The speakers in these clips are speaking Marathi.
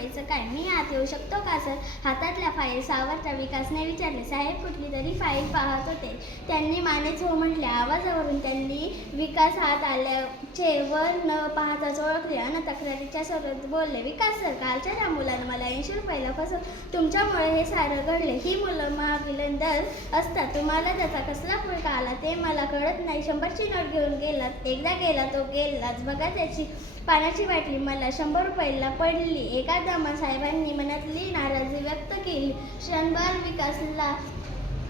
रुपयाचं काय? मी आत येऊ शकतो का सर? हातातल्या फाईल सावरता विकासने विचारले. साहेब कुठली तरी फाईल पाहत होते. त्यांनी मानेच हो म्हटले. आवाजावरून त्यांनी विकास हात आल्याचे वर न पाहताच ओळखले आणि तक्रारीच्या सोबत बोलले विकास सर कालच्या त्या मुलानं मला ऐंशी रुपयाला फसव तुमच्यामुळे हे सारं घडले? ही मुलं महाविलंदर असतात. तुम्हाला त्याचा कसला फरक आला? ते मला कळत नाही. शंभरची नोट घेऊन गेलात. एकदा गेला तो गेलाच. बघा त्याची पाण्याची बाटली मला शंभर रुपयाला पडली. एका दमा साहेबांनी मनातली नाराजी व्यक्त केली. क्षणभर विकासला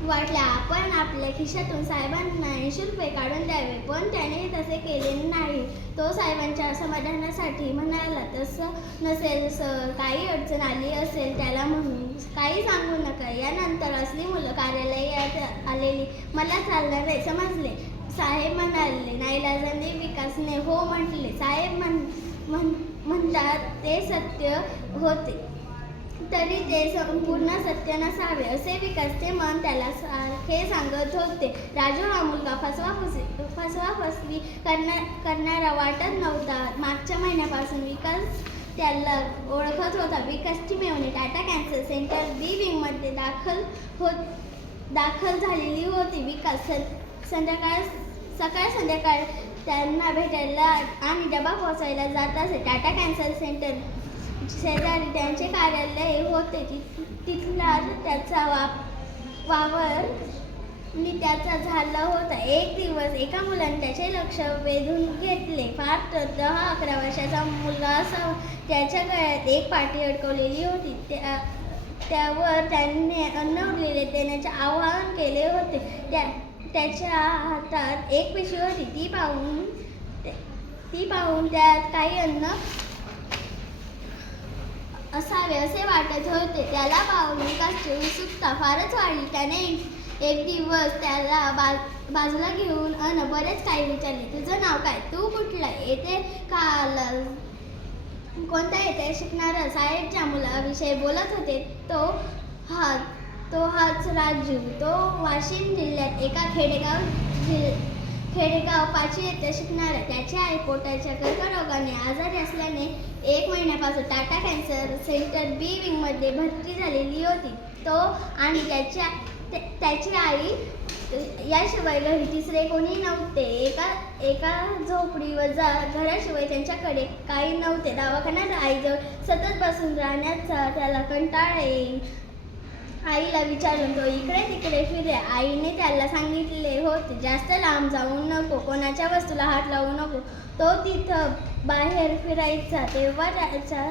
वाटल्या आपण आपल्या खिशातून साहेबांना ऐंशी रुपये काढून द्यावे पण त्याने तसे केले नाही. तो साहेबांच्या समाधानासाठी म्हणाला तसं नसेल सर काही अडचण आली असेल त्याला म्हणून काही सांगू नका. यानंतर असली मुलं कार्यालयात आलेली मला चालणार नाही समजले. साहेब म्हणाले नाईलाजाने विकासने हो म्हटले. साहेब म्हण म्हण- म्हणतात ते सत्य होते. तरी ते संपूर्ण सत्य नसावे असे विकासचे मन त्याला सारखे सांगत होते. राजू हा मुलगा फसवा फसवी फसवा फसवी करण्या करणारा वाटत नव्हता. मागच्या महिन्यापासून विकास त्याला ओळखत होता. विकासची मेवणी टाटा कॅन्सर सेंटर बी विंगमध्ये दाखल होत दाखल झालेली होती. विकास सं संध्याकाळ सकाळ संध्याकाळ त्यांना भेटायला आणि डबा पोचायला जात असे. टाटा कॅन्सर सेंटर शेजारी त्यांचे कार्यालय होते. तिथला त्याचा वाप वावर मी त्याचा झाला होता. एक दिवस एका मुलाने त्याचे लक्ष वेधून घेतले. फार तर दहा अकरा वर्षाचा मुलगा असा त्याच्या गळ्यात एक पाटी अडकवलेली होती. त्या त्यावर त्याने अन्न उरलेले देण्याचे आवाहन केले होते. त्या त्याच्या हातात एक पिशवी होती. ती पाहून ती पाहून त्यात काही अन्न असावे असे वाटत होते. त्याला पाहून विकासची उत्सुकता फारच वाढली. त्याने एक दिवस त्याला बा बाजूला घेऊन अन बरेच काही विचारले. तुझं नाव काय? तू कुठला? येते का आलं कोणता येते शिकणारा? साहेबच्या मुलाविषयी बोलत होते. तो हा तो हाच राजू तो वाशिम जिल्ह्यात एका खेडेगाव जिल खेडेगाव पाचवी येथे शिकणार आहे. त्याची आई पोटाच्या कर्करोगाने आजारी असल्याने एक महिन्यापासून टाटा कॅन्सर सेंटर बी विंगमध्ये भरती झालेली होती. तो आणि त्याच्या त्या- त्याची आई याशिवाय घरी तिसरे कोणी नव्हते. एका एका झोपडीवर जा घराशिवाय त्यांच्याकडे काही नव्हते. दवाखान्यात आईजवळ सतत बसून राहण्याचा त्याला कंटाळा येईल. आईला विचारून तो इकडे तिकडे फिरे. आईने त्याला सांगितले होते जास्त लांब जाऊ नको कोणाच्या वस्तूला हात लावू नको. तो तिथं बाहेर फिरायचा. तेव्हा त्याच्या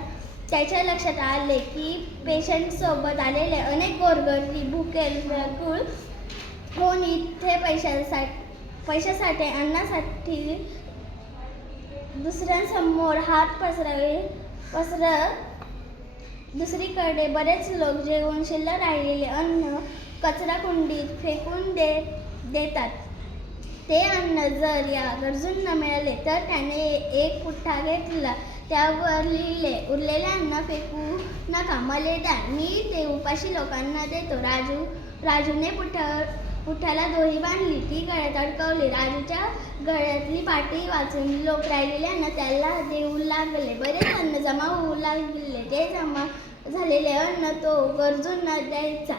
त्याच्या लक्षात आले की पेशंटसोबत आलेले अनेक गोरगरती भुकेल व्याकुळ. होऊन इथे पैशासाठी पैशासाठी अन्नासाठी दुसऱ्यांसमोर हात पसरावे पसर दुसरीकडे बरेच लोक जेवण शिल्लक राहिलेले अन्न कचरा कुंडीत फेकून दे देतात. ते अन्न जर या गरजूंना मिळाले तर त्याने एक पुठ्ठा घेतला त्यावर लिहिले उरलेले अन्न फेकू नका मले द्या मी ते उपाशी लोकांना देतो. राजू राजूने पुठ्ठा पुठ्याला दोरी बांधली. ती गळ्यात अडकवली. राजूच्या गळ्यातली पाटी वाचून लोक राहिलेल्यानं त्याला देऊ लागले. बरेच अन्न जमा होऊ लागले. ते जमा झालेले अन्न तो गरजून न द्यायचा.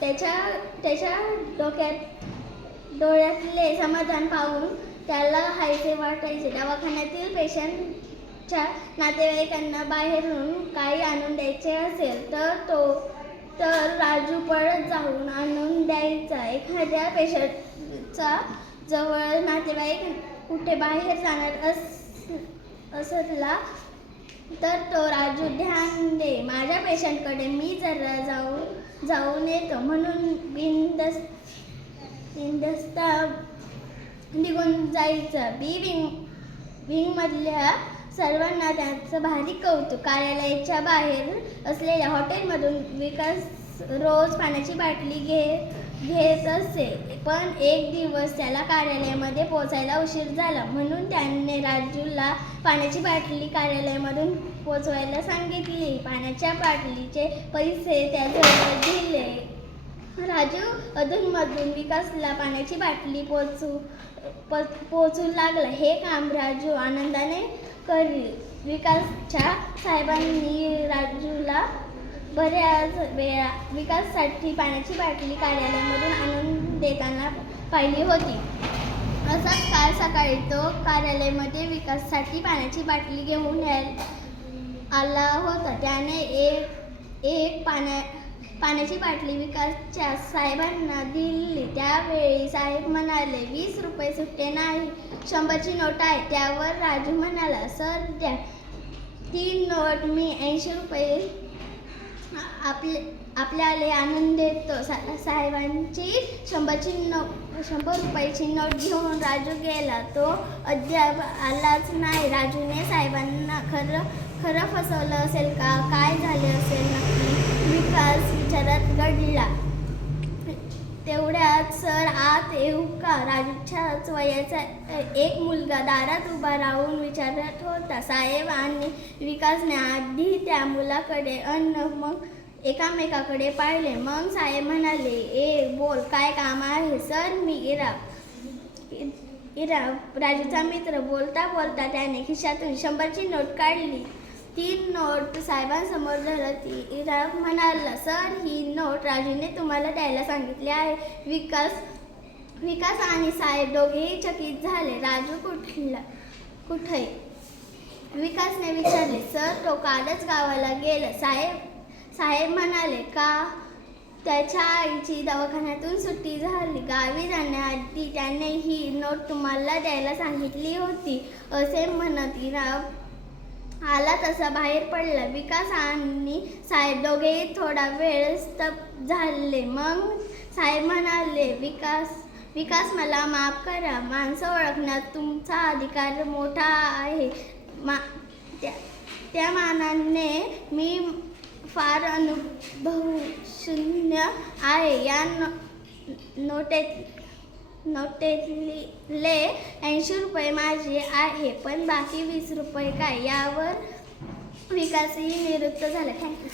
त्याच्या त्याच्या डोक्यात डोळ्यातले समाधान पाहून त्याला हायसे वाटायचे. दवाखान्यातील पेशंटच्या नातेवाईकांना बाहेरून काही आणून द्यायचे असेल तर तो तर राजू पळत जाऊन आणून द्या द्यायचा एखाद्या पेशंटचा जवळ नातेवाईक कुठे बाहेर जाणार अस असला तर तो राजू ध्यान दे माझ्या पेशंटकडे मी जरा जाऊन जाऊन येतो म्हणून बिनदस्त बिनदस्ता निघून जायचं. बी विंग विंगमधल्या सर्वांना त्याचं भारी कौतुक. कार्यालयाच्या बाहेर असलेल्या हॉटेलमधून विकास रोज पाण्याची बाटली घे घेत असे. पण एक दिवस त्याला कार्यालयामध्ये पोचायला उशीर झाला. म्हणून त्याने राजूला पाण्याची बाटली कार्यालयामधून पोचवायला सांगितली. पाण्याच्या बाटलीचे पैसे त्याजवळ दिले. राजू अधूनमधून विकासला पाण्याची बाटली पोचू प पोचू लागला. हे काम राजू आनंदाने करी विकासच्या साहेबांनी राजूला बऱ्याच वेळा विकाससाठी पाण्याची बाटली कार्यालयामधून आणून देताना पाहिली होती. असाच काल सकाळी तो कार्यालयामध्ये विकाससाठी पाण्याची बाटली घेऊन आला होता. त्याने एक एक पाण्या पाण्याची बाटली विकासच्या साहेबांना दिली. त्यावेळी साहेब म्हणाले वीस रुपये सुट्टे नाही शंभरची नोट आहे. त्यावर राजू म्हणाला सर द्या. ती नोट मी ऐंशी रुपये आपले आपल्याला आनंद देतो. सा साहेबांची शंभरची नो शंभर रुपयाची नोट घेऊन राजू गेला. तो अद्याप आलाच नाही. राजूने साहेबांना खरं खरं फसवलं असेल का? काय झाले असेल नक्की? विकास विचारात घडला. तेवढ्यात सर आत येऊ का? राजूच्याच वयाचा एक मुलगा दारात उभा राहून विचारत होता साहेब आणि विकासने आधी त्या मुलाकडे अन्न मग एकामेकाकडे पाहिले. मग साहेब म्हणाले ए बोल काय काम आहे? सर मी इरा इरा राजूचा मित्र बोलता बोलता त्याने खिशातून शंभरची नोट काढली. ती नोट साहेबांसमोर धरत. इरा म्हणाला सर ही नोट राजूने तुम्हाला द्यायला सांगितली आहे. विकास विकास आणि साहेब दोघेही चकित झाले. राजू कुठला कुठे? विकासने विचारले सर तो कालच गावाला गेला. साहेब साहेब म्हणाले का? त्याच्या आईची दवाखान्यातून सुट्टी झाली. गावी जाण्याआधी त्याने ही नोट तुम्हाला द्यायला सांगितली होती. असे म्हणत इराव आला तसा बाहेर पडला. विकास आणि साहेब दोघेही थोडा वेळ स्तब्ध झाले. मग साहेब म्हणाले विकास विकास मला माफ करा. माणसं ओळखण्यात तुमचा अधिकार मोठा आहे. मा त्या त्या मानाने मी फार अनुभव शून्य आहे. या नो नोटेत नोटेले ऐंशी रुपये माझे आहे पण बाकी वीस रुपये काय? यावर विकासही निवृत्त झाला. थँक्यू